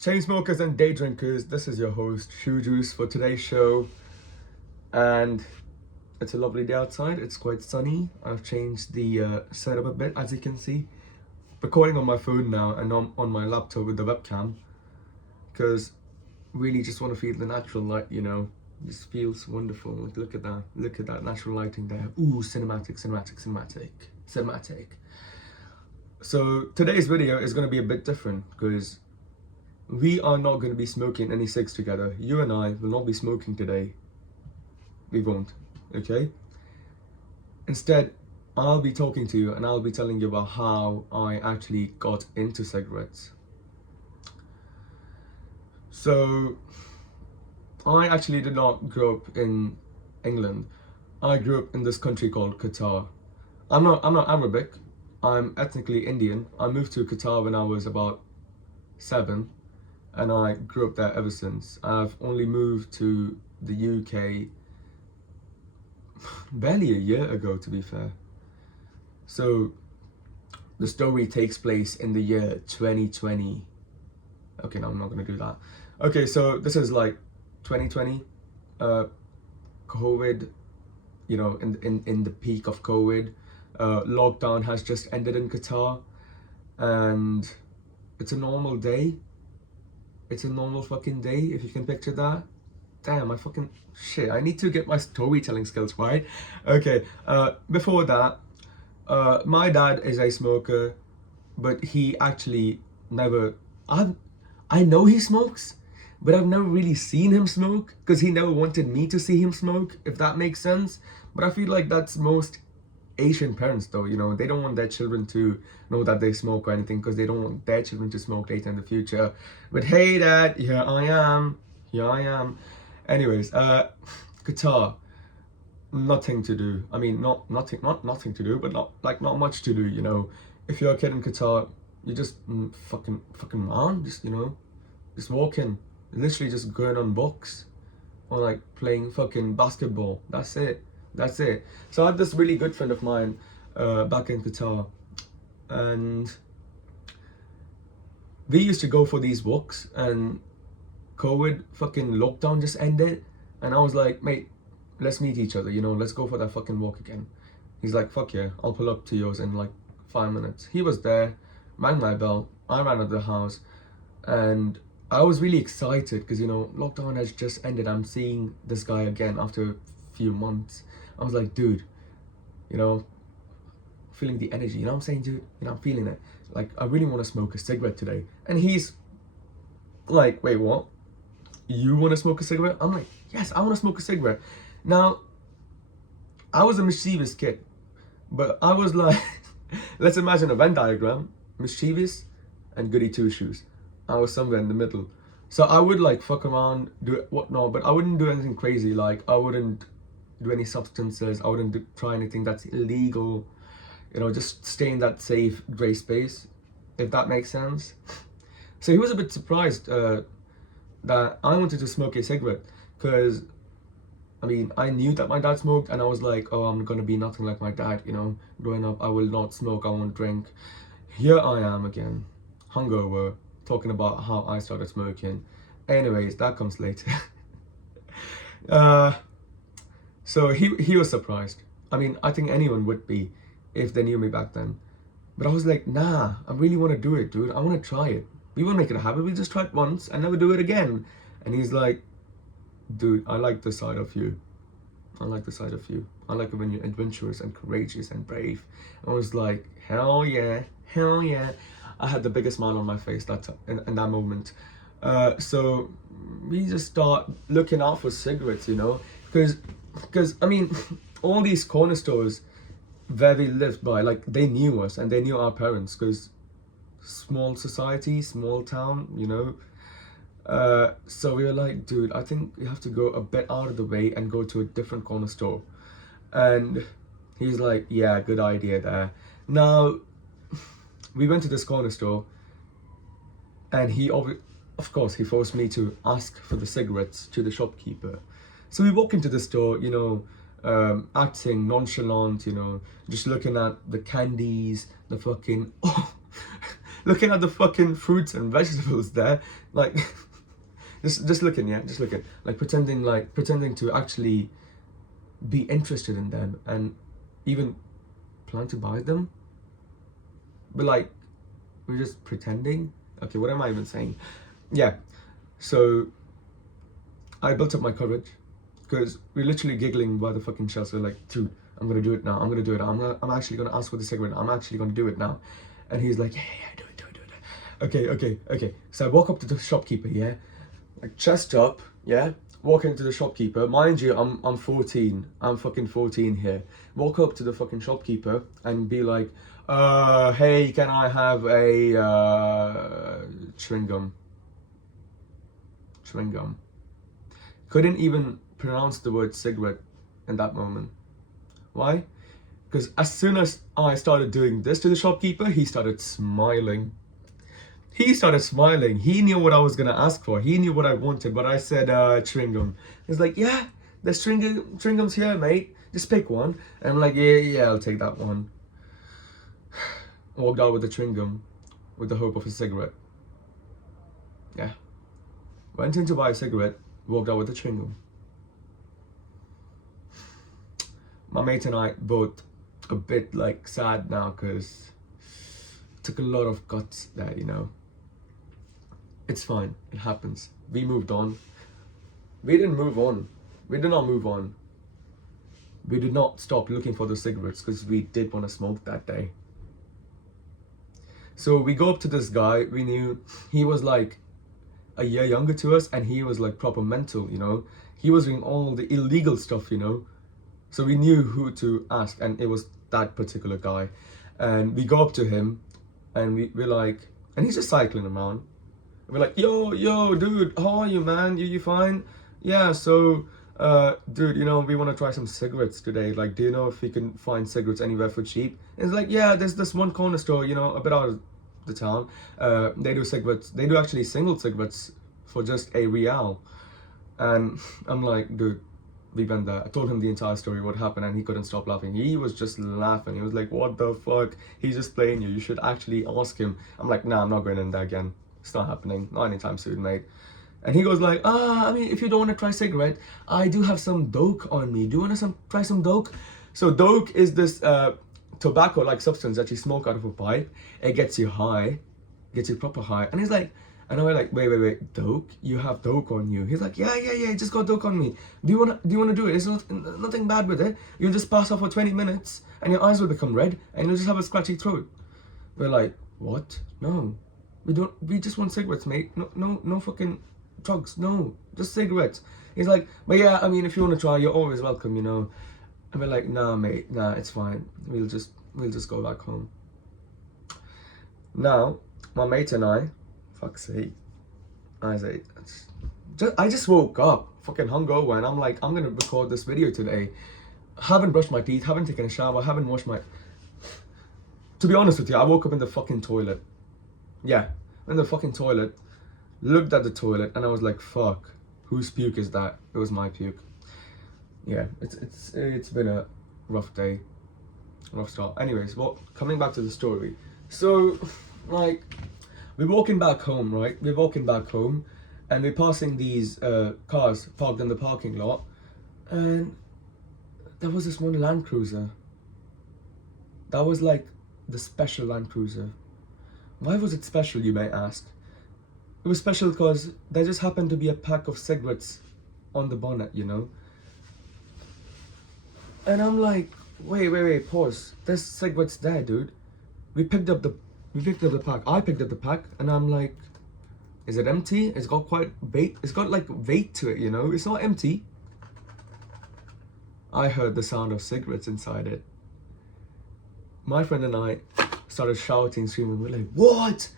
Chain smokers and day drinkers, this is your host, Shoe Juice, for today's show. And it's a lovely day outside, it's quite sunny. I've changed the setup a bit, as you can see. Recording on my phone now and on my laptop with the webcam. Because really just want to feel the natural light, This feels wonderful. Like, look at that natural lighting there. Ooh, cinematic. So today's video is going to be a bit different because we are not going to be smoking any cigs together. You and I will not be smoking today. We won't, okay? Instead, I'll be talking to you and I'll be telling you about how I actually got into cigarettes. So, I actually did not grow up in England. I grew up in this country called Qatar. I'm not Arabic. I'm ethnically Indian. I moved to Qatar when I was about 7. And I grew up there ever since. I've only moved to the UK barely a year ago, to be fair. So the story takes place in the year 2020. Okay, no, I'm not gonna do that. Okay, so this is like 2020, COVID, in the peak of COVID. Lockdown has just ended in Qatar, and it's a normal day. It's a normal fucking day, if you can picture that. Damn, shit, I need to get my storytelling skills right. Okay, before that, my dad is a smoker, but he actually never, I know he smokes, but I've never really seen him smoke, because he never wanted me to see him smoke, if that makes sense. But I feel like that's most Asian parents though, they don't want their children to know that they smoke or anything because they don't want their children to smoke later in the future. But hey dad, here I am. Anyways, Qatar, nothing to do. I mean, not nothing to do, but not much to do, If you're a kid in Qatar, you just fucking around, just walking, literally just going on walks or like playing fucking basketball. That's it. So I had this really good friend of mine back in Qatar, and we used to go for these walks, and COVID fucking lockdown just ended, and I was like, mate, let's meet each other, let's go for that fucking walk again. He's like, fuck yeah, I'll pull up to yours in like 5 minutes. He was there, rang my bell, I ran out of the house, and I was really excited because, lockdown has just ended. I'm seeing this guy again after a few months. I was like, dude, feeling the energy, what I'm saying, dude? I'm feeling it. Like, I really want to smoke a cigarette today. And he's like, wait, what? You want to smoke a cigarette? I'm like, yes, I want to smoke a cigarette. Now, I was a mischievous kid, but I was like, let's imagine a Venn diagram, mischievous and goody two-shoes. I was somewhere in the middle. So I would like fuck around, do whatnot, but I wouldn't do anything crazy. Like, I wouldn't do any substances. I wouldn't try anything that's illegal. Just stay in that safe gray space, if that makes sense. So he was a bit surprised that I wanted to smoke a cigarette, because I knew that my dad smoked, and I was like, oh, I'm gonna be nothing like my dad, growing up, I will not smoke, I won't drink. Here I am again, hungover, talking about how I started smoking. Anyways, that comes later. So he was surprised. I think anyone would be if they knew me back then. But I was like, nah, I really want to do it, dude. I want to try it. We won't make it a habit. We'll just try it once and never do it again. And he's like, dude, I like the side of you. I like it when you're adventurous and courageous and brave. I was like, hell yeah. I had the biggest smile on my face in that moment. So we just start looking out for cigarettes, because all these corner stores where we lived by, like, they knew us and they knew our parents, because small society, small town, so we were like, dude, I think we have to go a bit out of the way and go to a different corner store. And he's like, yeah, good idea there. Now, we went to this corner store, and of course, he forced me to ask for the cigarettes to the shopkeeper. So we walk into the store, acting nonchalant, just looking at the candies, the fucking, looking at the fucking fruits and vegetables there, like just looking, yeah, just looking, like pretending to actually be interested in them and even plan to buy them, but like we're just pretending. Okay, what am I even saying? Yeah, so I built up my courage because we're literally giggling by the fucking shelves. We're like, dude, I'm gonna do it now. I'm gonna do it. I'm actually gonna ask for the cigarette. I'm actually gonna do it now. And he's like, yeah, do it. Okay. So I walk up to the shopkeeper, yeah, like chest up, yeah. Walk into the shopkeeper. Mind you, I'm 14. I'm fucking 14 here. Walk up to the fucking shopkeeper and be like, hey, can I have a chewing gum? Chewing gum. Couldn't even pronounce the word cigarette in that moment. Why? Because as soon as I started doing this to the shopkeeper, he started smiling. He knew what I was gonna ask for. He knew what I wanted, but I said chewing gum. He's like, yeah, there's chewing gums here, mate. Just pick one. And I'm like, yeah, I'll take that one. Walked out with the chewing gum with the hope of a cigarette. Yeah. Went in to buy a cigarette, walked out with the chewing gum. My mate and I both a bit like sad now because it took a lot of guts there, you know. It's fine, it happens. We moved on. We didn't move on. We did not move on. We did not stop looking for the cigarettes because we did want to smoke that day. So we go up to this guy. We knew he was like a year younger to us and he was like proper mental, you know. He was doing all the illegal stuff, you know. So we knew who to ask and it was that particular guy. And we go up to him and we're like, and he's just cycling around. We're like, yo, dude, how are you, man? You fine? Yeah, so, dude, you know, we want to try some cigarettes today. Like, do you know if we can find cigarettes anywhere for cheap? And it's like, yeah, there's this one corner store, you know, a bit out of the town. They do cigarettes. They do actually single cigarettes for just $1. And I'm like, dude, we went there. I told him the entire story, what happened, and he couldn't stop laughing. He was just laughing. He was like, what the fuck? He's just playing you. You should actually ask him. I'm like, nah, I'm not going in there again. It's not happening. Not anytime soon, mate. And he goes like, I mean, if you don't want to try cigarette, I do have some doke on me. Do you want to try some doke? So doke is this tobacco-like substance that you smoke out of a pipe. It gets you high, gets you proper high. And he's like, and we're like, wait, doke? You have doke on you? He's like, yeah, just got doke on me. Do you wanna do it? There's nothing bad with it. You'll just pass out for 20 minutes, and your eyes will become red, and you'll just have a scratchy throat. We're like, what? No. We just want cigarettes, mate. No fucking drugs. No, just cigarettes. He's like, but yeah, I mean, if you want to try, you're always welcome, you know. And we're like, nah, mate, nah, it's fine. We'll just go back home. Now, my mate and I, fuck's sake, I just woke up, fucking hungover, and I'm like, I'm gonna record this video today. Haven't brushed my teeth, haven't taken a shower, haven't washed my. To be honest with you, I woke up in the fucking toilet. Yeah, in the fucking toilet, looked at the toilet, and I was like, fuck, whose puke is that? It was my puke. Yeah, it's been a rough day, rough start. Anyways, well, coming back to the story. So, like, we're walking back home, right? We're walking back home, and we're passing these cars parked in the parking lot, and there was this one Land Cruiser. That was like the special Land Cruiser. Why was it special, you may ask? It was special because there just happened to be a pack of cigarettes on the bonnet, you know? And I'm like, wait, pause. There's cigarettes there, dude. We picked up the pack. I picked up the pack, and I'm like, is it empty? It's got quite weight. It's got like weight to it, you know? It's not empty. I heard the sound of cigarettes inside it. My friend and I started shouting, screaming. We're like, what?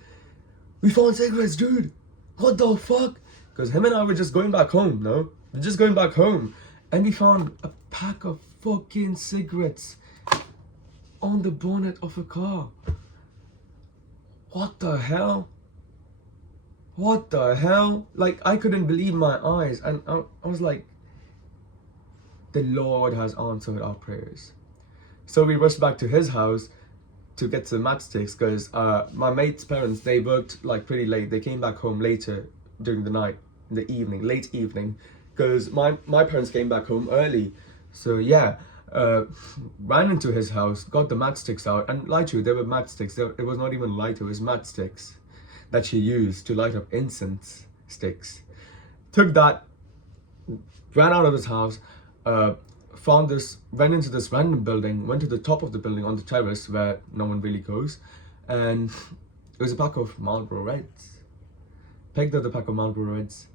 We found cigarettes, dude. What the fuck? Because him and I were just going back home, no? We're just going back home. And we found a pack of fucking cigarettes on the bonnet of a car. What the hell? What the hell? Like, I couldn't believe my eyes. And I was like, the Lord has answered our prayers. So we rushed back to his house to get some matchsticks because my mate's parents, they worked like pretty late. They came back home later during the night, in the evening, late evening, because my parents came back home early. So yeah, ran into his house, got the matchsticks out, and lied to you, they were matchsticks. It was not even lighter, it was matchsticks that she used to light up incense sticks. Took that, ran out of his house, went into this random building, went to the top of the building on the terrace where no one really goes, and it was a pack of Marlboro Reds. Pegged up the pack of Marlboro Reds.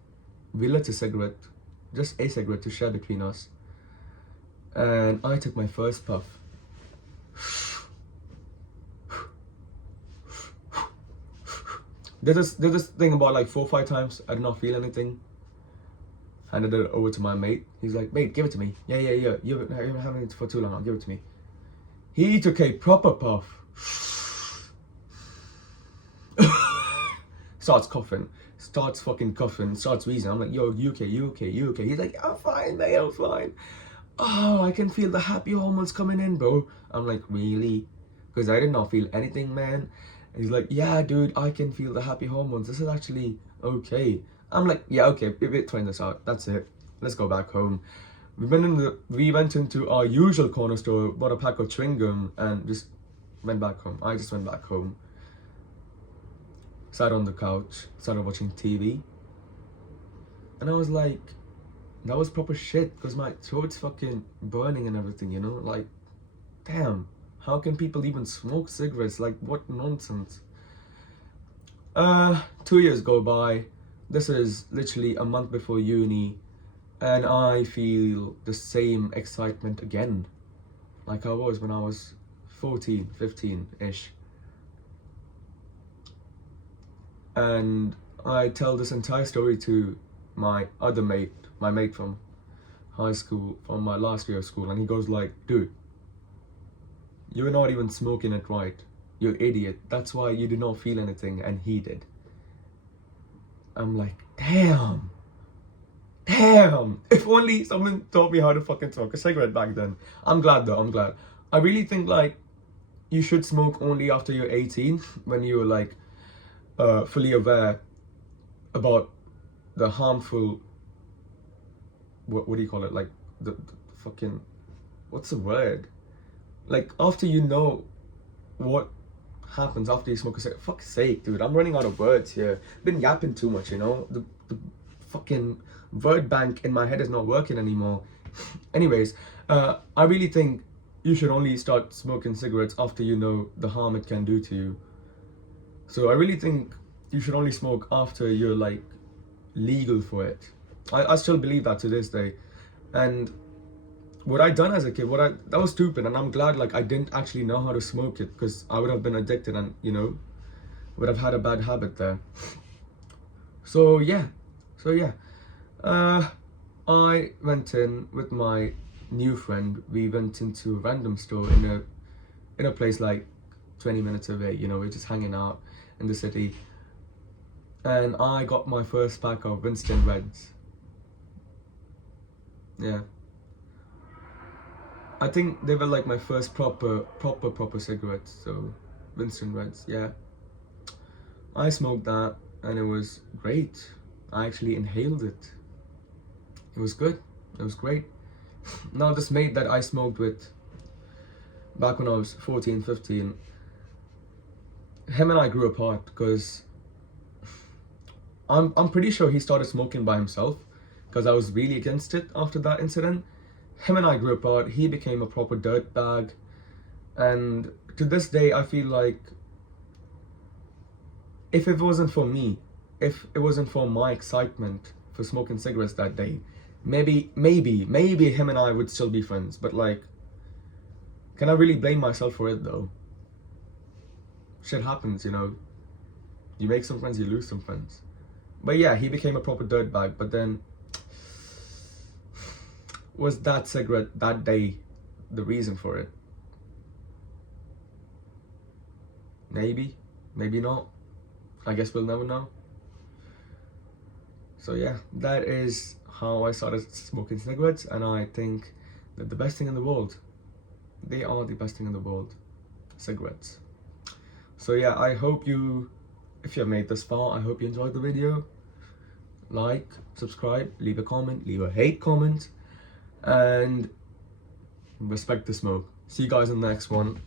We lit a cigarette, just a cigarette to share between us, and I took my first puff. Did this thing about like 4 or 5 times. I did not feel anything. Handed it over to my mate. He's like, mate, give it to me. Yeah. You've been having it for too long. I'll give it to me. He took a proper puff. Starts coughing. Starts fucking coughing. Starts wheezing. I'm like, yo, you okay? He's like, I'm fine, mate. I'm fine. Oh, I can feel the happy hormones coming in, bro. I'm like, really? Because I did not feel anything, man. And he's like, yeah, dude, I can feel the happy hormones. This is actually okay. I'm like, yeah, okay, we're trying this out. That's it. Let's go back home. We went into our usual corner store, bought a pack of chewing gum, and just went back home. I just went back home. Sat on the couch, started watching TV. And I was like, that was proper shit, because my throat's fucking burning and everything, you know? Like, damn, how can people even smoke cigarettes? Like, what nonsense. 2 years go by. This is literally a month before uni, and I feel the same excitement again, like I was when I was 14, 15-ish. And I tell this entire story to my other mate, my mate from high school, from my last year of school, and he goes like, dude, you're not even smoking it right. You're an idiot. That's why you did not feel anything, and he did. I'm like, damn. If only someone taught me how to fucking smoke a cigarette back then. I'm glad though, I'm glad. I really think like you should smoke only after you're 18, when you're like fully aware about the harmful, what do you call it? Like the fucking, what's the word? Like after you know what happens after you smoke a cigarette. Fuck's sake, dude, I'm running out of words here. Been yapping too much, you know? The fucking word bank in my head is not working anymore. Anyways, I really think you should only start smoking cigarettes after you know the harm it can do to you. So I really think you should only smoke after you're like legal for it. I still believe that to this day. And what I done as a kid, that was stupid, and I'm glad like I didn't actually know how to smoke it, because I would have been addicted and, you know, would have had a bad habit there. So yeah, I went in with my new friend. We went into a random store in a place like 20 minutes away, you know, we're just hanging out in the city. And I got my first pack of Winston Reds. Yeah. I think they were like my first proper cigarettes, so Winston Reds, yeah. I smoked that and it was great. I actually inhaled it. It was good. It was great. Now this mate that I smoked with back when I was 14, 15, him and I grew apart because I'm pretty sure he started smoking by himself, because I was really against it after that incident. Him and I grew apart. He became a proper dirtbag, and to this day I feel like if it wasn't for me, if it wasn't for my excitement for smoking cigarettes that day, maybe him and I would still be friends. But like, can I really blame myself for it though? Shit happens, you know. You make some friends, you lose some friends. But yeah, he became a proper dirtbag. But then, was that cigarette that day the reason for it? Maybe, maybe not. I guess we'll never know. So yeah, that is how I started smoking cigarettes, and I think that the best thing in the world, they are the best thing in the world, cigarettes. So yeah, I hope you, if you have made this far, I hope you enjoyed the video. Like, subscribe, leave a comment, leave a hate comment, and respect the smoke. See you guys in the next one.